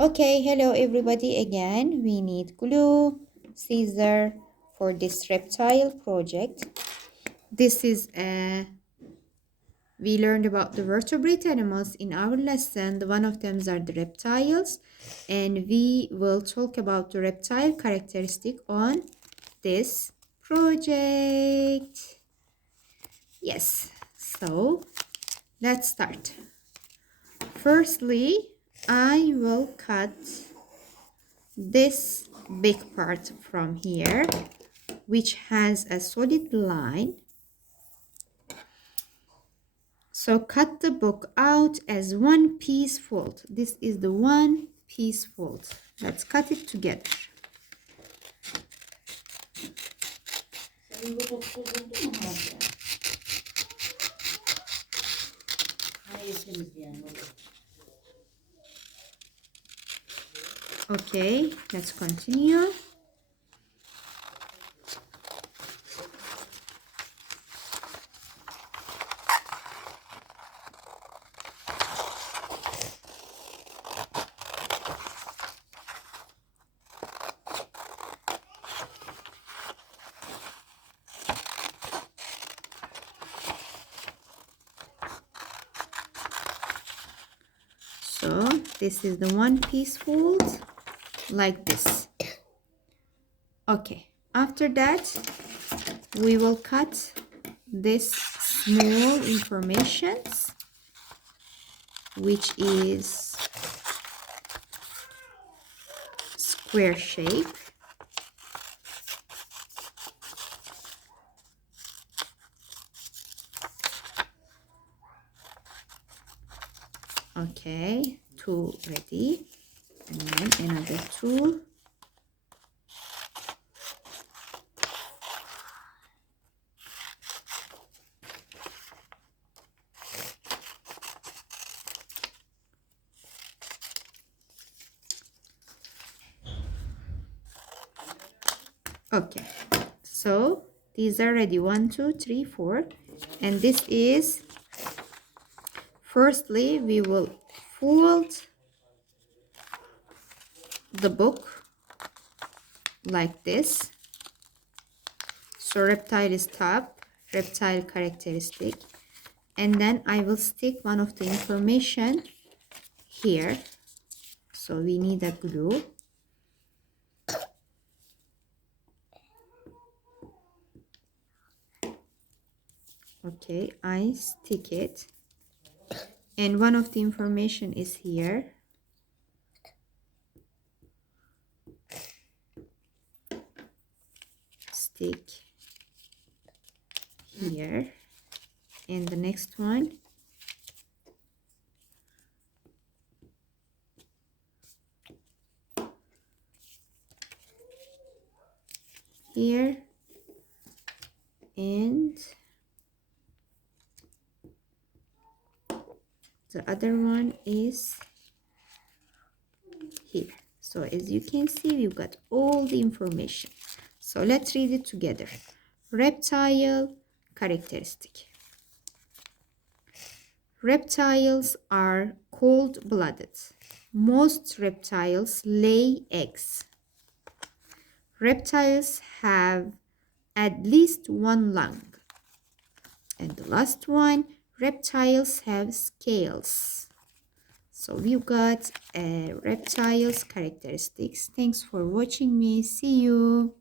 Okay, hello everybody again. We need glue, scissor for this reptile project. This is we learned about the vertebrate animals in our lesson. One of them are the reptiles, and we will talk about the reptile characteristic on this project. Yes, so let's start. Firstly, I will cut this big part from here, which has a solid line. So cut the book out as one piece fold. This is the one piece fold. Let's cut it together. Okay, let's continue. So this is the one piece fold like this. Okay, after that we will cut this small informations, which is square shape. Okay, two ready, and then another two. Okay, so these are ready, 1 2 3 4, and this is, firstly we will fold the book like this. So reptile is top, reptile characteristic, and then I will stick one of the information here. So we need a glue. Okay, I stick it, and one of the information is here. Stick here, and the next one here, and the other one is here. So as you can see, we've got all the information. So let's read it together. Reptile characteristic. Reptiles are cold-blooded. Most reptiles lay eggs. Reptiles have at least one lung. And the last one, reptiles have scales. So we've got reptiles characteristics. Thanks for watching me. See you.